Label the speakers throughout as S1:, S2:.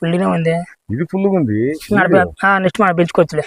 S1: ఫుల్గానే ఉంది.
S2: ఇది ఫుల్గా ఉంది.
S1: నెక్స్ట్ మనం పెంచుకోవచ్చులే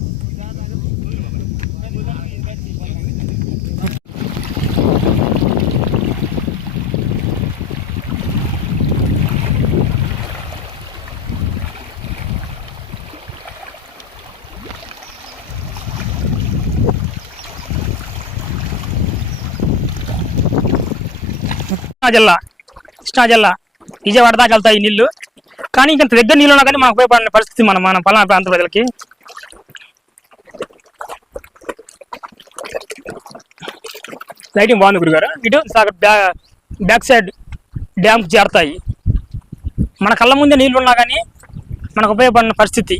S1: కృష్ణా జిల్లా కృష్ణా జిల్లా విజయవాడ దాకా వెళ్తాయి నీళ్ళు. కానీ ఇంకంత దగ్గర నీళ్ళు ఉన్నా కానీ మాకు ఉపయోగపడిన పరిస్థితి మన మన పలానా ప్రాంత ప్రజలకి. లైటింగ్ బాగుంది గురుగారు. ఇటు సాగర్ బ్యాక్ సైడ్ డ్యామ్కి చేరతాయి మన కళ్ళ ముందే నీళ్ళు ఉన్నా కానీ మనకు ఉపయోగపడిన పరిస్థితి.